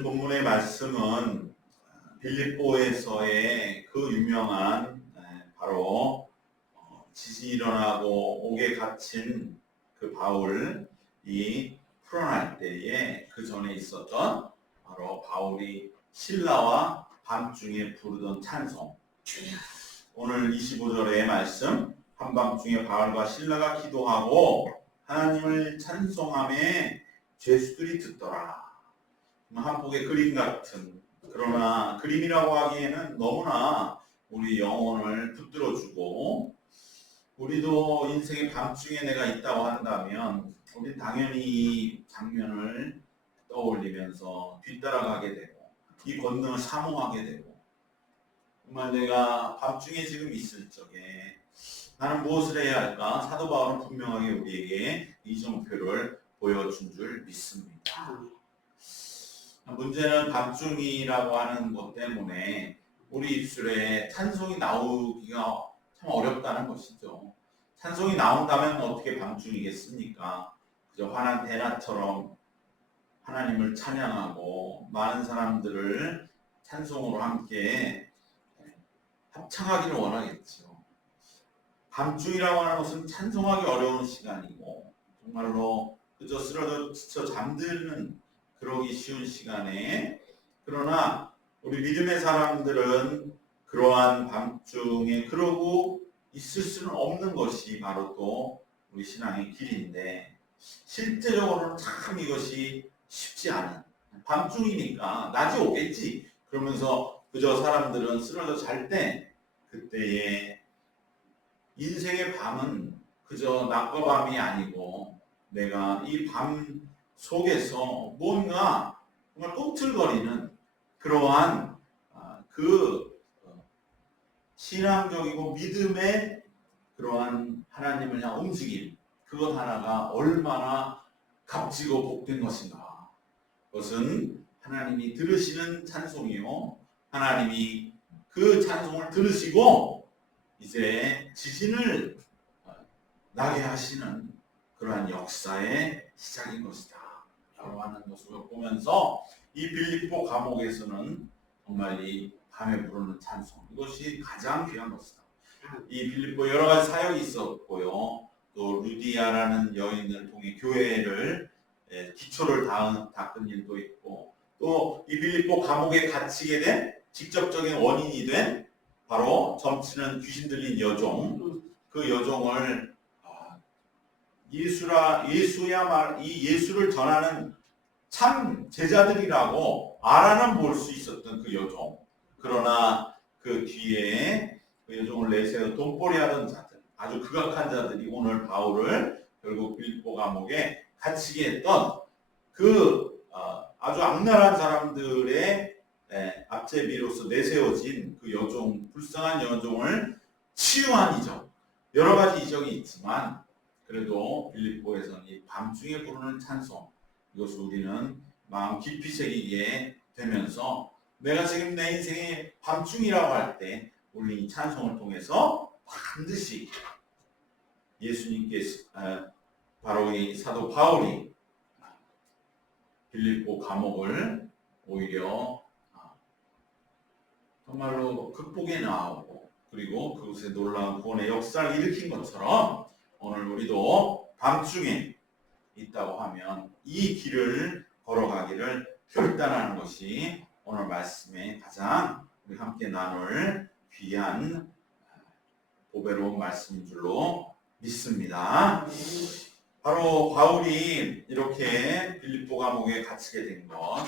오늘 본문의 말씀은 빌립보에서의 그 유명한 바로 지진이 일어나고 옥에 갇힌 그 바울이 풀어날 때에 그 전에 있었던 바로 바울이 신라와 밤중에 부르던 찬송. 오늘 25절의 말씀, 한밤중에 바울과 신라가 기도하고 하나님을 찬송함에 죄수들이 듣더라. 한 폭의 그림 같은, 그러나 그림이라고 하기에는 너무나 우리 영혼을 붙들어주고, 우리도 인생의 밤중에 내가 있다고 한다면 우리 당연히 이 장면을 떠올리면서 뒤따라가게 되고 이 권능을 사모하게 되고, 정말 내가 밤중에 지금 있을 적에 나는 무엇을 해야 할까? 사도 바울은 분명하게 우리에게 이정표를 보여준 줄 믿습니다. 문제는 밤중이라고 하는 것 때문에 우리 입술에 찬송이 나오기가 참 어렵다는 것이죠. 찬송이 나온다면 어떻게 밤중이겠습니까? 그저 환한 대낮처럼 하나님을 찬양하고 많은 사람들을 찬송으로 함께 합창하기를 원하겠죠. 밤중이라고 하는 것은 찬송하기 어려운 시간이고 정말로 그저 쓰러져 지쳐 잠드는 그러기 쉬운 시간에, 그러나 우리 믿음의 사람들은 그러한 밤중에 그러고 있을 수는 없는 것이 바로 또 우리 신앙의 길인데, 실제적으로는 참 이것이 쉽지 않은, 밤중이니까 낮이 오겠지 그러면서 그저 사람들은 쓰러져 잘 때, 그때에 인생의 밤은 그저 낮과 밤이 아니고 내가 이 밤 속에서 뭔가 정말 꿈틀거리는 그러한 그 신앙적이고 믿음의 그러한 하나님을 향한 움직임, 그것 하나가 얼마나 값지고 복된 것인가. 그것은 하나님이 들으시는 찬송이요, 하나님이 그 찬송을 들으시고 이제 지진을 나게 하시는 그러한 역사의 시작인 것이다 라고 하는 것을 보면서 이 빌립보 감옥에서는 정말 이 밤에 부르는 찬송, 이것이 가장 귀한 것이다. 이 빌립보 여러 가지 사역이 있었고요, 또 루디아라는 여인을 통해 교회를 기초를 닦은 일도 있고, 또 이 빌립보 감옥에 갇히게 된 직접적인 원인이 된 바로 점치는 귀신 들린 여종, 그 여종을 이 예수를 전하는 참 제자들이라고 알아는 볼 수 있었던 그 여종, 그러나 그 뒤에 그 여종을 내세워 돈벌이 하던 자들, 아주 극악한 자들이 오늘 바울을 결국 빌립보 감옥에 갇히게 했던 그 아주 악랄한 사람들의 앞제비로서 내세워진 그 여종, 불쌍한 여종을 치유한 이적, 여러 가지 이적이 있지만 그래도 빌립보에서는 이 밤중에 부르는 찬송, 이것을 우리는 마음 깊이 새기게 되면서 내가 지금 내 인생의 밤중이라고 할 때 우리 이 찬송을 통해서 반드시 예수님께서 바로 이 사도 바울이 빌립보 감옥을 오히려 정말로 극복해 나오고 그리고 그곳에 놀라운 구원의 역사를 일으킨 것처럼 오늘 우리도 밤중에 있다고 하면 이 길을 걸어가기를 결단하는 것이 오늘 말씀에 가장 우리 함께 나눌 귀한 보배로운 말씀인 줄로 믿습니다. 바로 바울이 이렇게 빌립보 감옥에 갇히게 된 것,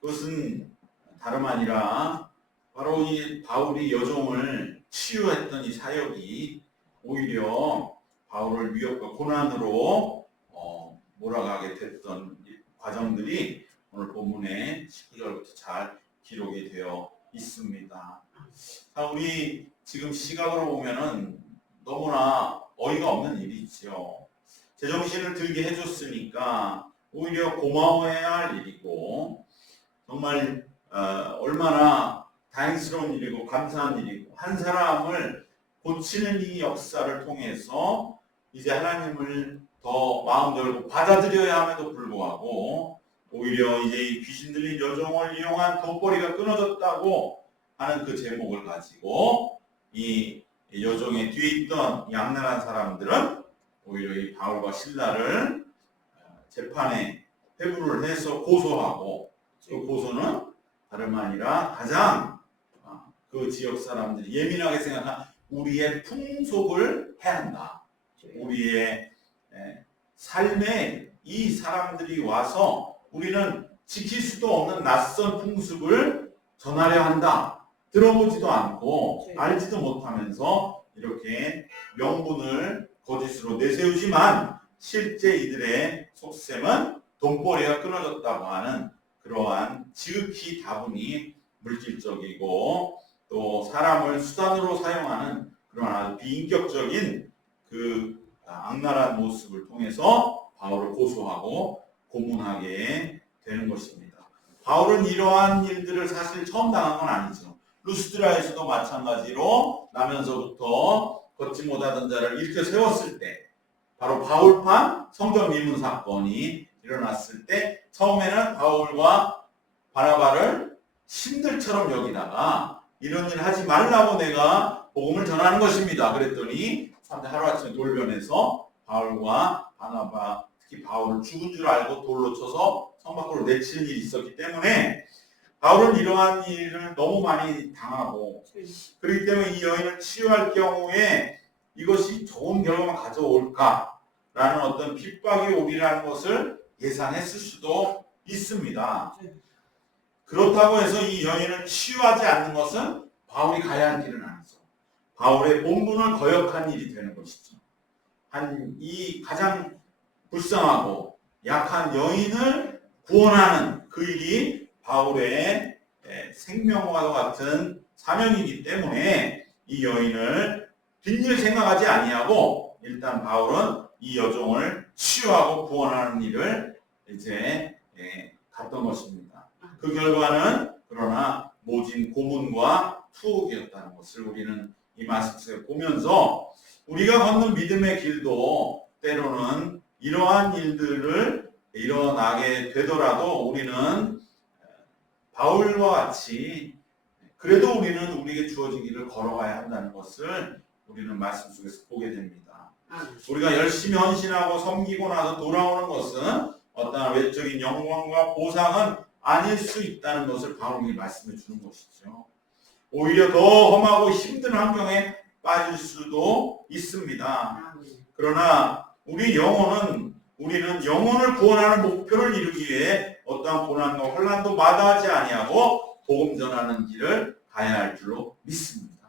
그것은 다름 아니라 바로 이 바울이 여종을 치유했던 이 사역이 오히려 바울을 위협과 고난으로 몰아가게 됐던 과정들이 오늘 본문의 19절부터 잘 기록이 되어 있습니다. 자, 우리 지금 시각으로 보면은 너무나 어이가 없는 일이지요. 제정신을 들게 해줬으니까 오히려 고마워해야 할 일이고, 정말 얼마나 다행스러운 일이고 감사한 일이고, 한 사람을 고치는 이 역사를 통해서 이제 하나님을 더 마음 열고 받아들여야 함에도 불구하고 오히려 이제 이 귀신 들린 여종을 이용한 돈벌이가 끊어졌다고 하는 그 제목을 가지고 이 여종의 뒤에 있던 양날한 사람들은 오히려 이 바울과 실라를 재판에 회부를 해서 고소하고, 그 고소는 다름 아니라 가장 그 지역 사람들이 예민하게 생각한 우리의 풍속을 해야 한다. 우리의 삶에 이 사람들이 와서 우리는 지킬 수도 없는 낯선 풍습을 전하려 한다. 들어보지도 않고 알지도 못하면서 이렇게 명분을 거짓으로 내세우지만 실제 이들의 속셈은 돈벌이가 끊어졌다고 하는 그러한 지극히 다분히 물질적이고 또 사람을 수단으로 사용하는 그런 아주 비인격적인 그 악랄한 모습을 통해서 바울을 고소하고 고문하게 되는 것입니다. 바울은 이러한 일들을 사실 처음 당한 건 아니죠. 루스드라에서도 마찬가지로 나면서부터 걷지 못하던 자를 일으켜 세웠을 때, 바로 바울판 성전 미문 사건이 일어났을 때 처음에는 바울과 바나바를 신들처럼 여기다가 이런 일 하지 말라고 내가 복음을 전하는 것입니다. 그랬더니 하루아침에 돌변해서 바울과 바나바, 특히 바울을 죽은 줄 알고 돌로 쳐서 성 밖으로 내치는 일이 있었기 때문에 바울은 이러한 일을 너무 많이 당하고, 그렇기 때문에 이 여인을 치유할 경우에 이것이 좋은 결과만 가져올까라는 어떤 핍박이 오리라는 것을 예상했을 수도 있습니다. 그렇다고 해서 이 여인을 치유하지 않는 것은 바울이 가야 할 길은 아니죠. 바울의 본분을 거역한 일이 되는 것이죠. 이 가장 불쌍하고 약한 여인을 구원하는 그 일이 바울의 생명과 같은 사명이기 때문에 이 여인을 뒷일 생각하지 아니하고 일단 바울은 이 여종을 치유하고 구원하는 일을 이제 갔던 것입니다. 그 결과는 그러나 모진 고문과 투옥이었다는 것을 우리는 이 말씀을 보면서 우리가 걷는 믿음의 길도 때로는 이러한 일들을 일어나게 되더라도 우리는 바울과 같이 그래도 우리는 우리에게 주어진 길을 걸어가야 한다는 것을 우리는 말씀 속에서 보게 됩니다. 우리가 열심히 헌신하고 섬기고 나서 돌아오는 것은 어떠한 외적인 영광과 보상은 아닐 수 있다는 것을 바울이 말씀해 주는 것이죠. 오히려 더 험하고 힘든 환경에 빠질 수도 있습니다. 그러나 우리는 영혼을 구원하는 목표를 이루기 위해 어떠한 고난과 혼란도 마다하지 아니하고 복음 전하는 길을 가야 할 줄로 믿습니다.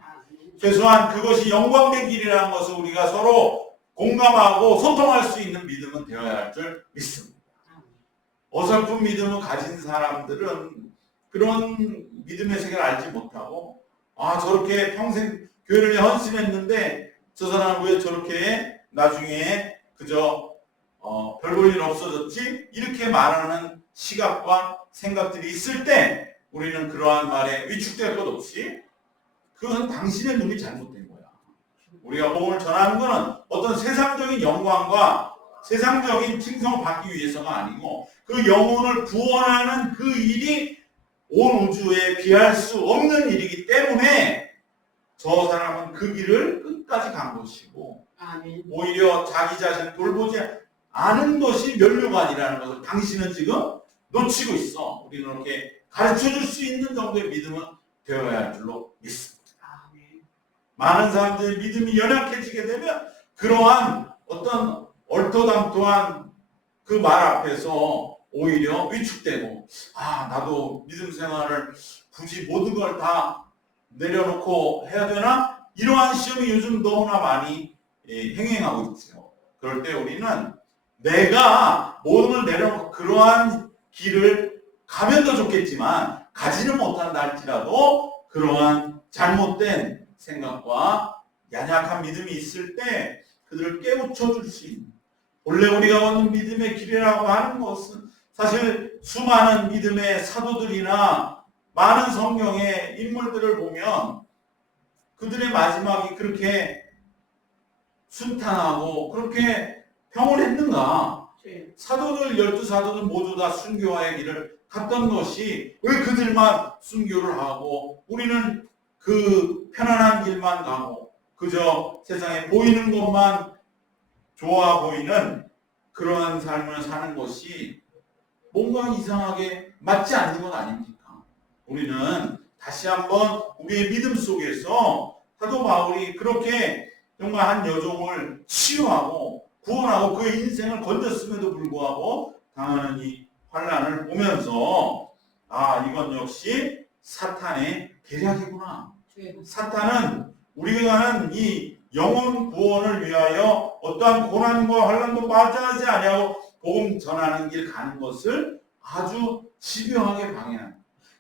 최소한 그것이 영광된 길이라는 것을 우리가 서로 공감하고 소통할 수 있는 믿음은 되어야 할 줄 믿습니다. 어설픈 믿음을 가진 사람들은 그런 믿음의 세계를 알지 못하고 저렇게 평생 교회를 헌신했는데 저 사람은 왜 저렇게 나중에 그저 별 볼 일 없어졌지? 이렇게 말하는 시각과 생각들이 있을 때 우리는 그러한 말에 위축될 것 없이 그것은 당신의 눈이 잘못된 거야. 우리가 복음을 전하는 것은 어떤 세상적인 영광과 세상적인 칭송을 받기 위해서가 아니고 그 영혼을 구원하는 그 일이 온 우주에 비할 수 없는 일이기 때문에 저 사람은 그 길을 끝까지 간 것이고 오히려 자기 자신을 돌보지 않은 것이 면류관이라는 것을 당신은 지금 놓치고 있어. 우리는 이렇게 가르쳐줄 수 있는 정도의 믿음은 되어야 할 줄로 믿습니다. 많은 사람들의 믿음이 연약해지게 되면 그러한 어떤 얼토당토한 그 말 앞에서 오히려 위축되고 나도 믿음 생활을 굳이 모든 걸 다 내려놓고 해야 되나? 이러한 시험이 요즘 너무나 많이 행행하고 있죠. 그럴 때 우리는 내가 모든 걸 내려놓고 그러한 길을 가면 더 좋겠지만 가지는 못한다 할지라도 그러한 잘못된 생각과 연약한 믿음이 있을 때 그들을 깨우쳐 줄 수 있는 원래 우리가 걷는 믿음의 길이라고 하는 것은 사실 수많은 믿음의 사도들이나 많은 성경의 인물들을 보면 그들의 마지막이 그렇게 순탄하고 그렇게 평온했는가? 사도들, 12사도들 모두 다 순교와의 길을 갔던 것이 왜 그들만 순교를 하고 우리는 그 편안한 길만 가고 그저 세상에 보이는 것만 좋아 보이는 그러한 삶을 사는 것이 뭔가 이상하게 맞지 않는 것 아닙니까? 우리는 다시 한번 우리의 믿음 속에서 사도 바울이 그렇게 정말 한 여종을 치유하고 구원하고 그의 인생을 건졌음에도 불구하고 당하는 이 환난을 보면서 아, 이건 역시 사탄의 계략이구나. 사탄은 우리가 가는 이 영혼 구원을 위하여 어떠한 고난과 환난도 맞이하지 아니하고 복음 전하는 길 가는 것을 아주 집요하게 방해하는,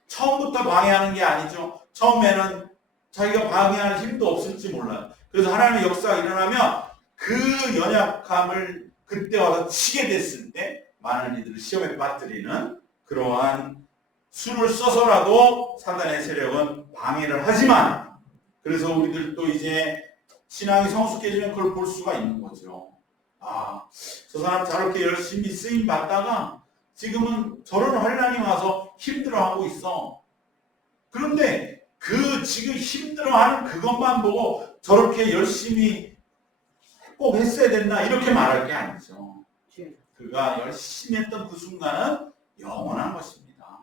처음부터 방해하는 게 아니죠. 처음에는 자기가 방해할 힘도 없을지 몰라요. 그래서 하나님의 역사가 일어나면 그 연약함을 그때 와서 치게 됐을 때 많은 이들을 시험에 빠뜨리는 그러한 수를 써서라도 사단의 세력은 방해를 하지만, 그래서 우리들도 이제 신앙이 성숙해지면 그걸 볼 수가 있는 거죠. 아, 저 사람 저렇게 열심히 쓰임 받다가 지금은 저런 환난이 와서 힘들어하고 있어. 그런데 그 지금 힘들어하는 그것만 보고 저렇게 열심히 꼭 했어야 됐나 이렇게 말할 게 아니죠. 그가 열심히 했던 그 순간은 영원한 것입니다.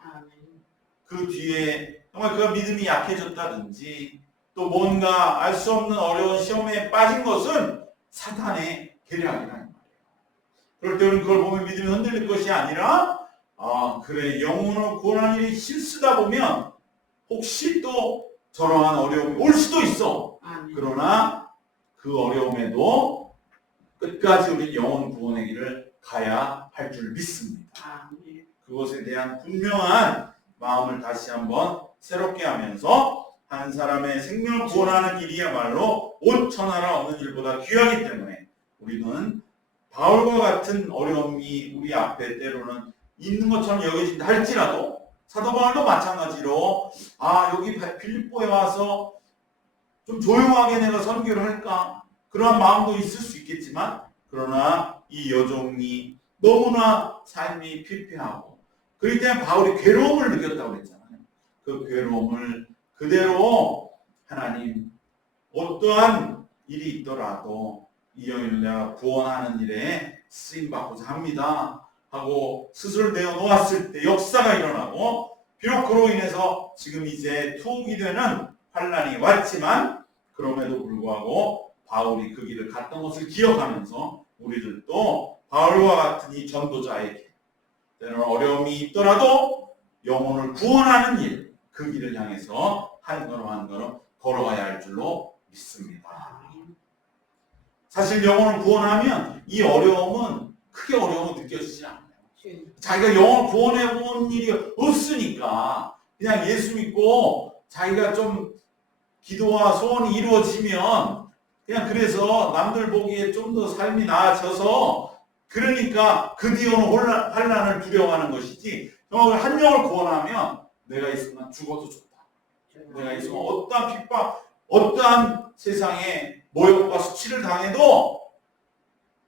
그 뒤에 정말 그가 믿음이 약해졌다든지 또 뭔가 알 수 없는 어려운 시험에 빠진 것은 사탄의 계략이라는 말이에요. 그럴 때는 그걸 보면 믿음이 흔들릴 것이 아니라 아, 그래, 영혼을 구원하는 일이 힘쓰다 보면 혹시 또 저러한 어려움이 올 수도 있어. 그러나 그 어려움에도 끝까지 우리 영혼 구원의 길을 가야 할 줄 믿습니다. 그것에 대한 분명한 마음을 다시 한번 새롭게 하면서 한 사람의 생명을 구원하는 일이야말로 온 천하라 어느 일보다 귀하기 때문에 우리는 바울과 같은 어려움이 우리 앞에 때로는 있는 것처럼 여겨진다 할지라도 사도 바울도 마찬가지로 아, 여기 빌립보에 와서 좀 조용하게 내가 선교를 할까 그러한 마음도 있을 수 있겠지만, 그러나 이 여종이 너무나 삶이 피폐하고 그렇기 때문에 바울이 괴로움을 느꼈다고 그랬잖아요. 그 괴로움을 그대로 하나님 어떠한 일이 있더라도 이 영혼을 내가 구원하는 일에 쓰임받고자 합니다 하고 스스로 내어놓았을 때 역사가 일어나고, 비록 그로 인해서 지금 이제 투옥이 되는 환난이 왔지만 그럼에도 불구하고 바울이 그 길을 갔던 것을 기억하면서 우리들도 바울과 같은 이 전도자에게 때로는 어려움이 있더라도 영혼을 구원하는 일, 그 길을 향해서 한 걸음 한 걸음 걸어가야 할 줄로 믿습니다. 사실 영혼을 구원하면 이 어려움은 크게 어려움을 느껴지지 않아요. 자기가 영혼을 구원해 본 일이 없으니까 그냥 예수 믿고 자기가 좀 기도와 소원이 이루어지면 그냥 그래서 남들 보기에 좀 더 삶이 나아져서 그러니까 그 뒤에 오는 환난을 두려워하는 것이지, 정말 한 영을 구원하면 내가 이 순간 죽어도 좋다. 내가 이 순간 어떠한 핍박, 어떠한 세상에 모욕과 수치를 당해도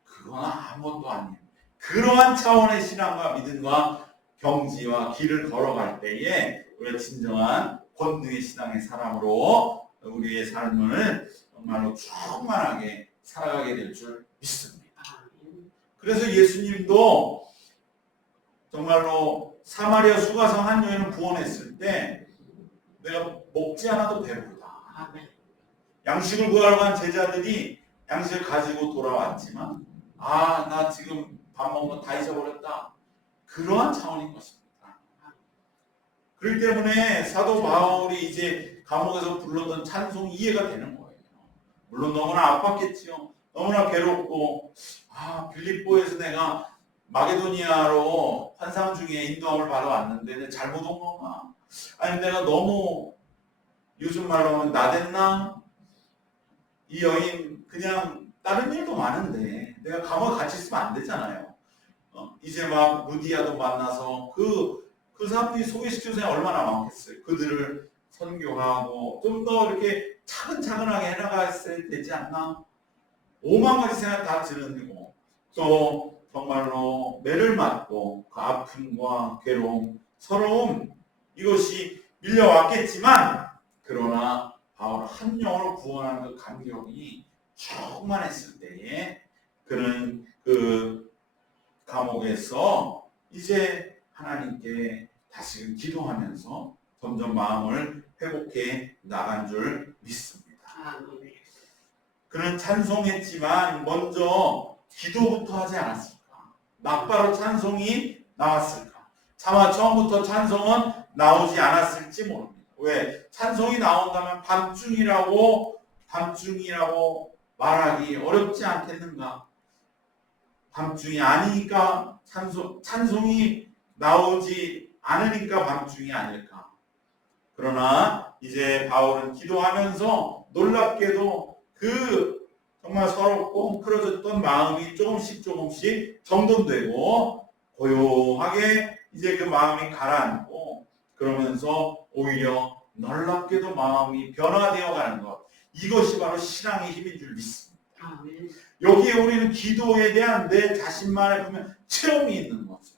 그건 아무것도 아니에요. 그러한 차원의 신앙과 믿음과 경지와 길을 걸어갈 때에 우리가 진정한 권능의 신앙의 사람으로 우리의 삶을 정말로 충만하게 살아가게 될 줄 믿습니다. 그래서 예수님도 정말로 사마리아 수가성 한 여인을 구원했을 때 내가 먹지 않아도 배부르다. 양식을 구하러 간 제자들이 양식을 가지고 돌아왔지만 아, 나 지금 밥 먹는 거 다 잊어버렸다. 그러한 차원인 것입니다. 그렇기 때문에 사도 바울이 이제 감옥에서 불렀던 찬송이 이해가 되는 거예요. 물론 너무나 아팠겠지요. 너무나 괴롭고 아, 빌립보에서 내가 마게도니아로 환상 중에 인도함을 받아왔는데 내가 잘못 온 건가? 아니 내가 너무 요즘 말로 하면 나댔나? 이 여인 그냥 다른 일도 많은데 내가 감옥에 같이 있으면 안 되잖아요. 이제 막 루디아도 만나서 그 사람들이 소개시켜준 사람이 얼마나 많겠어요. 그들을 선교하고 좀 더 이렇게 차근차근하게 해나갔어야 되지 않나? 5만 가지 생각 다 드는 거고 또 정말로 매를 맞고 그 아픔과 괴로움, 서러움 이것이 밀려왔겠지만 그러나 바울 한 영혼을 구원하는 그 감격이 충만했을 때에 그는 그 감옥에서 이제 하나님께 다시금 기도하면서 점점 마음을 회복해 나간 줄 믿습니다. 그는 찬송했지만 먼저 기도부터 하지 않았을까? 막바로 찬송이 나왔을까? 차마 처음부터 찬송은 나오지 않았을지 모릅니다. 왜? 찬송이 나온다면 밤중이라고 말하기 어렵지 않겠는가? 밤중이 아니니까 찬송이 나오지 않으니까 밤중이 아닐까? 그러나 이제 바울은 기도하면서 놀랍게도 그 정말 서럽고 헝클어졌던 마음이 조금씩 정돈되고 고요하게 이제 그 마음이 가라앉고 그러면서 오히려 놀랍게도 마음이 변화되어 가는 것, 이것이 바로 신앙의 힘인 줄 믿습니다. 여기에 우리는 기도에 대한 내 자신만의 보면 체험이 있는 거죠.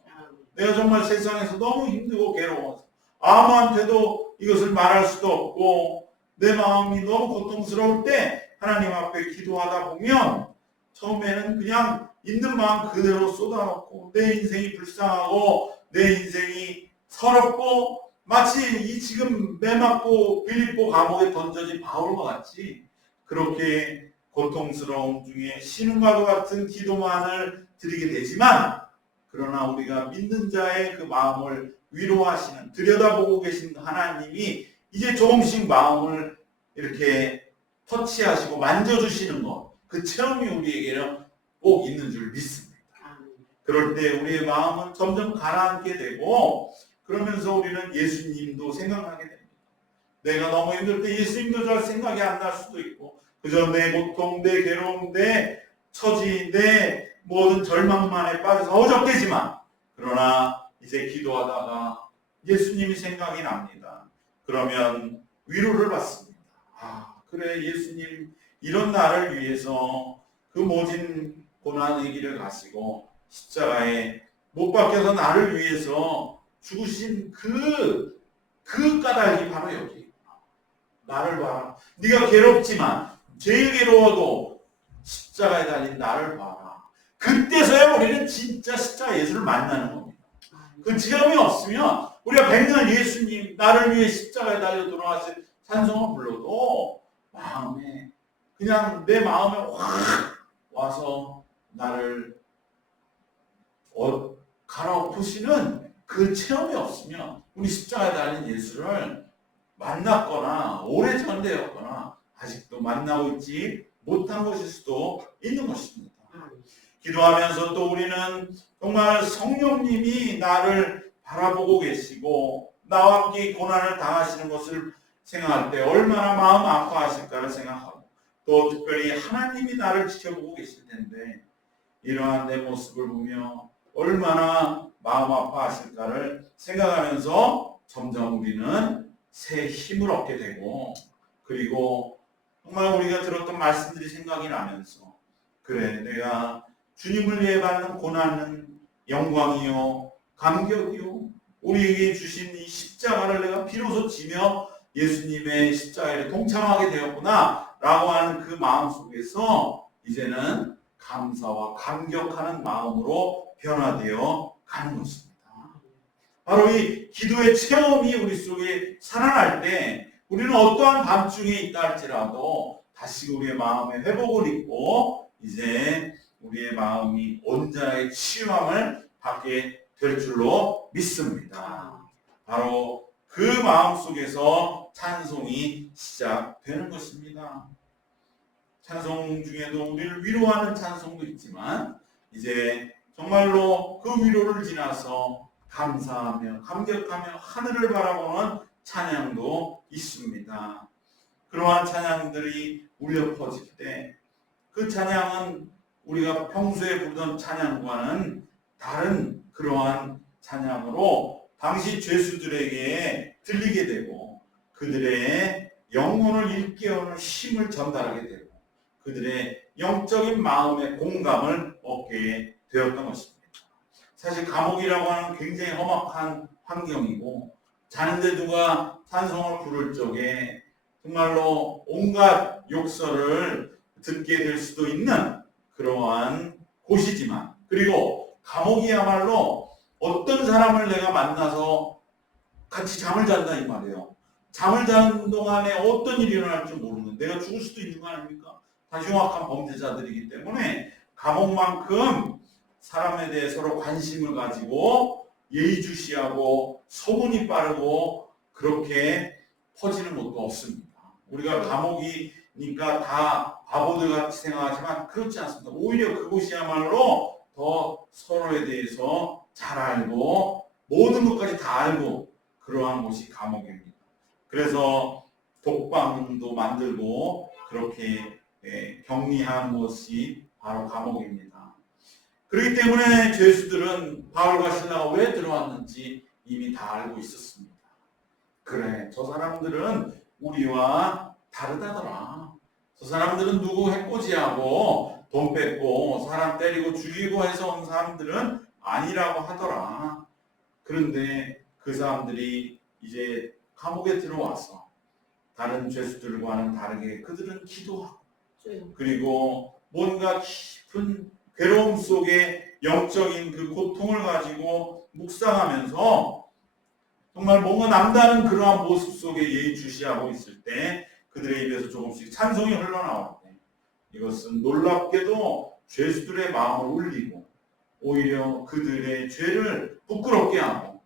내가 정말 세상에서 너무 힘들고 괴로워서 아무한테도 이것을 말할 수도 없고 내 마음이 너무 고통스러울 때 하나님 앞에 기도하다 보면 처음에는 그냥 있는 마음 그대로 쏟아놓고 내 인생이 불쌍하고 내 인생이 서럽고 마치 이 지금 매 맞고 빌립보 감옥에 던져진 바울과 같이 그렇게 고통스러움 중에 신음과도 같은 기도만을 드리게 되지만 그러나 우리가 믿는 자의 그 마음을 위로하시는 들여다보고 계신 하나님이 이제 조금씩 마음을 이렇게 터치하시고 만져주시는 것, 그 체험이 우리에게는 꼭 있는 줄 믿습니다. 그럴 때 우리의 마음은 점점 가라앉게 되고 그러면서 우리는 예수님도 생각나게 됩니다. 내가 너무 힘들 때 예수님도 잘 생각이 안 날 수도 있고 그저 내 고통, 내 괴로움, 내 처지, 내 모든 절망만에 빠져서 어적되지만 그러나 이제 기도하다가 예수님이 생각이 납니다. 그러면 위로를 받습니다. 그래 예수님 이런 나를 위해서 그 모진 고난의 길을 가시고 십자가에 못 박혀서 나를 위해서 죽으신 그 까닭이 바로 여기 있구나. 나를 봐라. 네가 괴롭지만 제일 괴로워도 십자가에 달린 나를 봐라. 그때서야 우리는 진짜 십자가 예수를 만나는 겁니다. 그 체험이 없으면 우리가 백날 예수님 나를 위해 십자가에 달려 돌아가신 찬송을 불러도 마음에 그냥 내 마음에 확 와서 나를 갈아엎으시는 그 체험이 없으면 우리 십자가에 달린 예수를 만났거나 오래전 되었거나 아직도 만나고 있지 못한 것일 수도 있는 것입니다. 기도하면서 또 우리는 정말 성령님이 나를 바라보고 계시고 나와 함께 고난을 당하시는 것을 생각할 때 얼마나 마음 아파하실까를 생각하고 또 특별히 하나님이 나를 지켜보고 계실 텐데 이러한 내 모습을 보며 얼마나 마음 아파하실까를 생각하면서 점점 우리는 새 힘을 얻게 되고 그리고 정말 우리가 들었던 말씀들이 생각이 나면서 그래 내가 주님을 위해 받는 고난은 영광이요 감격이요 우리에게 주신 이 십자가를 내가 비로소 지며 예수님의 십자가에 동참하게 되었구나 라고 하는 그 마음 속에서 이제는 감사와 감격하는 마음으로 변화되어 가는 것입니다. 바로 이 기도의 체험이 우리 속에 살아날 때 우리는 어떠한 밤중에 있다 할지라도 다시 우리의 마음의 회복을 입고 이제 우리의 마음이 온전하게 치유함을 받게 될 줄로 믿습니다. 바로 그 마음 속에서 찬송이 시작되는 것입니다. 찬송 중에도 우리를 위로하는 찬송도 있지만 이제 정말로 그 위로를 지나서 감사하며 감격하며 하늘을 바라보는 찬양도 있습니다. 그러한 찬양들이 울려 퍼질 때 그 찬양은 우리가 평소에 부르던 찬양과는 다른 그러한 찬양으로 당시 죄수들에게 들리게 되고 그들의 영혼을 일깨우는 힘을 전달하게 되고 그들의 영적인 마음의 공감을 얻게 되었던 것입니다. 사실 감옥이라고 하는 굉장히 험악한 환경이고 자는데 누가 찬송을 부를 적에 정말로 온갖 욕설을 듣게 될 수도 있는 그러한 곳이지만, 그리고 감옥이야말로 어떤 사람을 내가 만나서 같이 잠을 잔다 이 말이에요. 잠을 자는 동안에 어떤 일이 일어날지 모르는, 내가 죽을 수도 있는 거 아닙니까? 다 흉악한 범죄자들이기 때문에 감옥만큼 사람에 대해 서로 관심을 가지고 예의주시하고 소문이 빠르고 그렇게 퍼지는 것도 없습니다. 우리가 감옥이니까 다 바보들 같이 생각하지만 그렇지 않습니다. 오히려 그곳이야말로 더 서로에 대해서 잘 알고 모든 것까지 다 알고 그러한 곳이 감옥입니다. 그래서 독방도 만들고 그렇게 격리한 것이 바로 감옥입니다. 그렇기 때문에 죄수들은 바울과 실라가 왜 들어왔는지 이미 다 알고 있었습니다. 그래, 저 사람들은 우리와 다르다더라. 저 사람들은 누구 해코지하고 돈 뺏고 사람 때리고 죽이고 해서 온 사람들은 아니라고 하더라. 그런데 그 사람들이 이제 감옥에 들어와서 다른 죄수들과는 다르게 그들은 기도하고 그리고 뭔가 깊은 괴로움 속에 영적인 그 고통을 가지고 묵상하면서 정말 뭔가 남다른 그러한 모습 속에 예의주시하고 있을 때 그들의 입에서 조금씩 찬송이 흘러나올 때 이것은 놀랍게도 죄수들의 마음을 울리고 오히려 그들의 죄를 부끄럽게 하고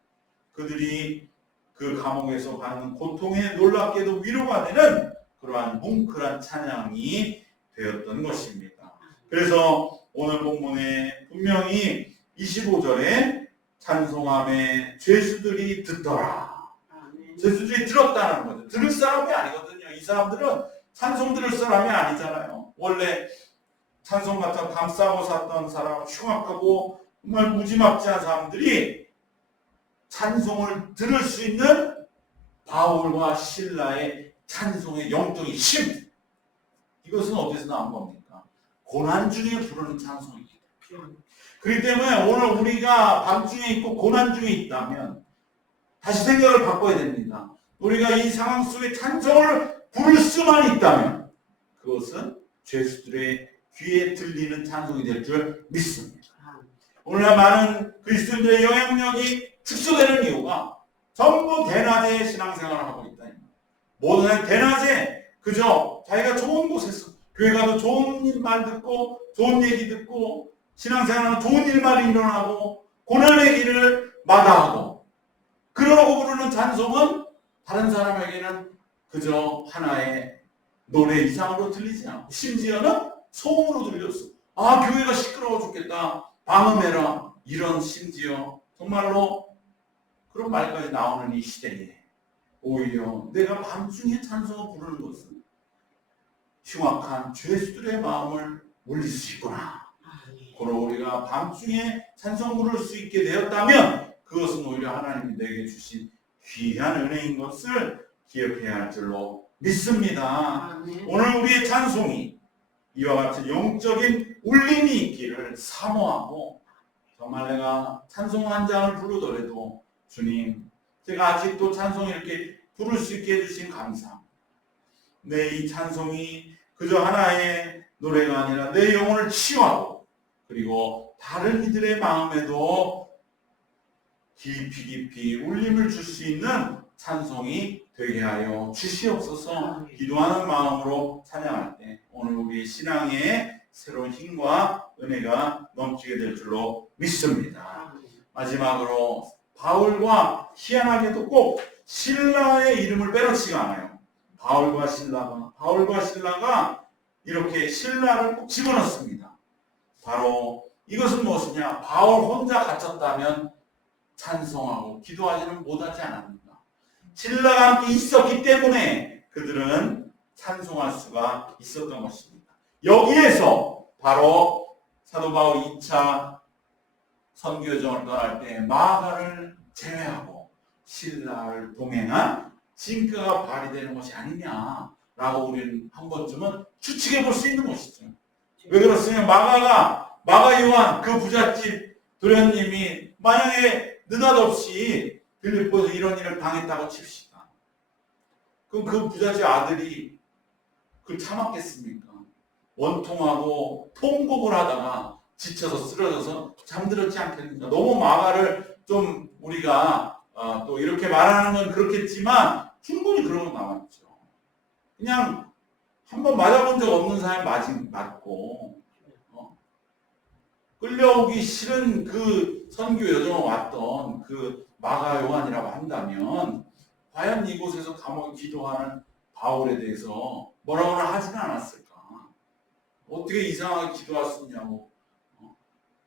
그들이 그 감옥에서 받는 고통에 놀랍게도 위로가 되는 그러한 뭉클한 찬양이 되었던 것입니다. 그래서 오늘 본문에 분명히 25절에 찬송함에 죄수들이 듣더라. 죄수들이 들었다는 거죠. 들을 사람이 아니거든요. 이 사람들은 찬송 들을 사람이 아니잖아요. 원래 찬송 같은 감싸고 샀던 사람, 흉악하고 정말 무지막지한 사람들이 찬송을 들을 수 있는 바울과 실라의 찬송의 영적인 힘, 이것은 어디서 나온 겁니까? 고난 중에 부르는 찬송입니다. 그렇기 때문에 오늘 우리가 밤중에 있고 고난 중에 있다면 다시 생각을 바꿔야 됩니다. 우리가 이 상황 속에 찬송을 부를 수만 있다면 그것은 죄수들의 귀에 들리는 찬송이 될 줄 믿습니다. 오늘날 많은 그리스도인들의 영향력이 축소되는 이유가 전부 대낮에 신앙생활을 하고 있다. 모든 대낮에 그저 자기가 좋은 곳에서 교회 가도 좋은 말 듣고 좋은 얘기 듣고 신앙생활은 좋은 일만 일어나고 고난의 길을 마다하고 그러고 부르는 찬송은 다른 사람에게는 그저 하나의 노래 이상으로 들리지 않고 심지어는 소음으로 들렸어. 아, 교회가 시끄러워 죽겠다. 방음해라. 이런 심지어 정말로 그런 말까지 나오는 이 시대에 오히려 내가 밤중에 찬송을 부르는 것은 흉악한 죄수들의 마음을 울릴 수 있구나. 그러고 우리가 밤중에 찬송 부를 수 있게 되었다면 그것은 오히려 하나님이 내게 주신 귀한 은혜인 것을 기억해야 할 줄로 믿습니다. 오늘 우리의 찬송이 이와 같은 영적인 울림이 있기를 사모하고 정말 내가 찬송 한 장을 부르더라도 주님, 제가 아직도 찬송 이렇게 부를 수 있게 해주신 감사. 내 이 찬송이 그저 하나의 노래가 아니라 내 영혼을 치유하고 그리고 다른 이들의 마음에도 깊이 울림을 줄 수 있는 찬송이 되게 하여 주시옵소서. 기도하는 마음으로 찬양할 때 오늘 우리의 신앙에 새로운 힘과 은혜가 넘치게 될 줄로 믿습니다. 마지막으로 바울과 희한하게도 꼭 실라의 이름을 빼놓지가 않아요. 바울과 신라가 이렇게 신라를 꼭 집어넣습니다. 바로 이것은 무엇이냐? 바울 혼자 갇혔다면 찬송하고 기도하지는 못하지 않았습니다. 신라가 함께 있었기 때문에 그들은 찬송할 수가 있었던 것입니다. 여기에서 바로 사도 바울이 2차 선교여정을 떠날 때 마가를 제외하고 신라를 동행한 징표가 발휘되는 것이 아니냐라고 우리는 한 번쯤은 추측해 볼 수 있는 것이죠. 왜 그렇습니까? 마가가 마가 요한 그 부잣집 도련님이 만약에 느닷없이 빌립보에서 이런 일을 당했다고 칩시다. 그럼 그 부잣집 아들이 그걸 참았겠습니까? 원통하고 통곡을 하다가 지쳐서 쓰러져서 잠들었지 않겠습니까? 너무 마가를 좀 우리가 또 이렇게 말하는 건 그렇겠지만 충분히 그런 건 나왔죠. 그냥 한번 맞아본 적 없는 사람이 맞고 끌려오기 싫은 그 선교 여정을 왔던 그 마가 요한이라고 한다면 과연 이곳에서 감옥에 기도하는 바울에 대해서 뭐라고는 하지는 않았을까? 어떻게 이상하게 기도할 수 있냐고.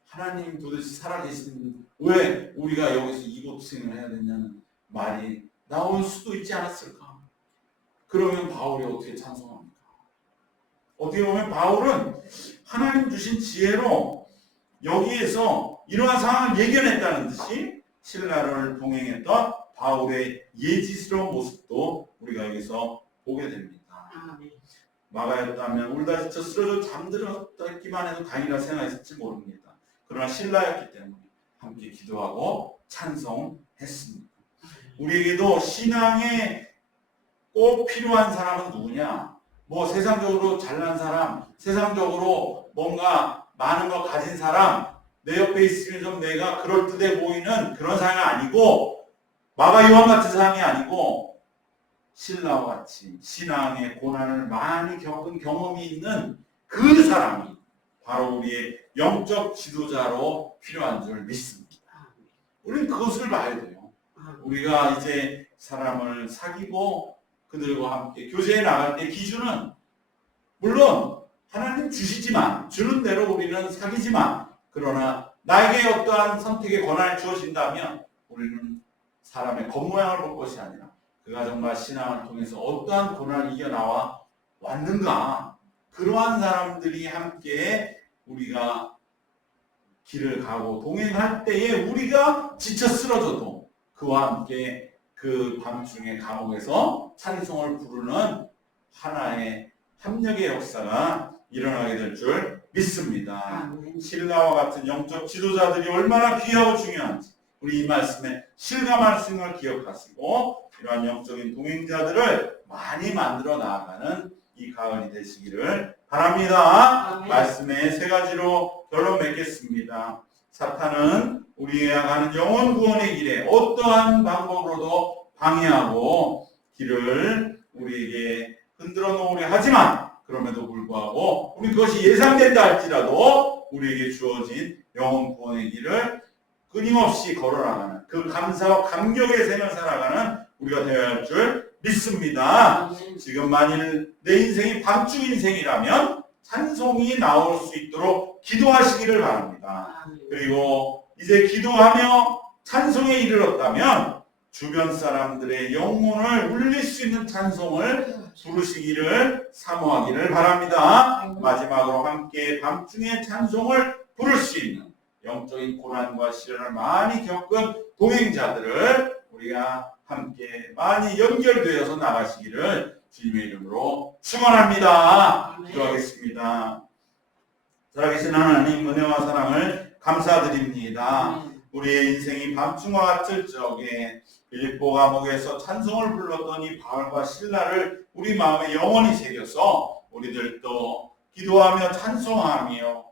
하나님 도대체 살아계신 왜 우리가 여기서 이곳생을 해야 되냐는 말이 나올 수도 있지 않았을까? 그러면 바울이 어떻게 찬송합니까? 어떻게 보면 바울은 하나님 주신 지혜로 여기에서 이러한 상황을 예견했다는 듯이 신라를 동행했던 바울의 예지스러운 모습도 우리가 여기서 보게 됩니다. 마가였다면 울다 지쳐 쓰러져 잠들었기만 해도 다행이라 생각했을지 모릅니다. 그러나 신라였기 때문에 함께 기도하고 찬송했습니다. 우리에게도 신앙에 꼭 필요한 사람은 누구냐? 뭐 세상적으로 잘난 사람, 세상적으로 뭔가 많은 거 가진 사람, 내 옆에 있으면 좀 내가 그럴듯해 보이는 그런 사람이 아니고 마가 요한 같은 사람이 아니고 신라와 같이 신앙의 고난을 많이 겪은 경험이 있는 그 사람이 바로 우리의 영적 지도자로 필요한 줄 믿습니다. 우리는 그것을 봐야 돼요. 우리가 이제 사람을 사귀고 그들과 함께 교제에 나갈 때 기준은 물론 하나님 주시지만 주는 대로 우리는 사귀지만 그러나 나에게 어떠한 선택의 권한이 주어진다면 우리는 사람의 겉모양을 볼 것이 아니라 그가 정말 신앙을 통해서 어떠한 고난을 이겨나와 왔는가 그러한 사람들이 함께 우리가 길을 가고 동행할 때에 우리가 지쳐 쓰러져도 그와 함께 그 밤중에 감옥에서 찬송을 부르는 하나의 협력의 역사가 일어나게 될 줄 믿습니다. 신라와 같은 영적 지도자들이 얼마나 귀하고 중요한지 우리 이 말씀에 실감할 수 있는 걸 기억하시고 이러한 영적인 동행자들을 많이 만들어 나아가는 이 가을이 되시기를 바랍니다. 말씀에 세 가지로 결론 맺겠습니다. 사탄은 우리가 가는 영혼 구원의 길에 어떠한 방법으로도 방해하고 길을 우리에게 흔들어 놓으려 하지만 그럼에도 불구하고 우리 그것이 예상된다 할지라도 우리에게 주어진 영혼 구원의 길을 끊임없이 걸어나가는 그 감사와 감격의 생을 살아가는 우리가 되어야 할 줄 믿습니다. 지금 만일 내 인생이 밤중 인생이라면 찬송이 나올 수 있도록 기도하시기를 바랍니다. 그리고 이제 기도하며 찬송에 이르렀다면 주변 사람들의 영혼을 울릴 수 있는 찬송을 부르시기를 사모하기를 바랍니다. 마지막으로 함께 밤중에 찬송을 부를 수 있는 영적인 고난과 시련을 많이 겪은 동행자들을 우리가 함께 많이 연결되어서 나가시기를 주님의 이름으로 축원합니다. 기도하겠습니다. 살아계신 하나님 은혜와 사랑을 감사드립니다. 우리의 인생이 밤중과 같을 적에 빌립보 감옥에서 찬송을 불렀던 이 바울과 실라를 우리 마음에 영원히 새겨서 우리들도 기도하며 찬송하며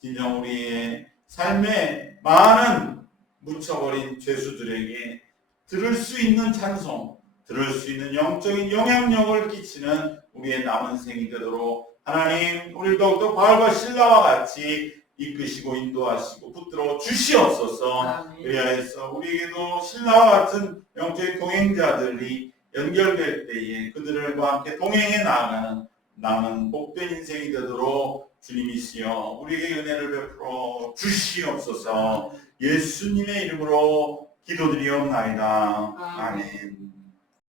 진정 우리의 삶에 많은 묻혀버린 죄수들에게 들을 수 있는 찬송, 들을 수 있는 영적인 영향력을 끼치는 우리의 남은 생이 되도록 하나님 우리 더욱더 바울과 실라와 같이 이끄시고 인도하시고 붙들어 주시옵소서. 그리하여서 우리에게도 신라와 같은 영적인 동행자들이 연결될 때에 그들과 함께 동행해 나아가는 남은 복된 인생이 되도록 주님이시여 우리에게 은혜를 베풀어 주시옵소서. 예수님의 이름으로 기도드리옵나이다. 아멘.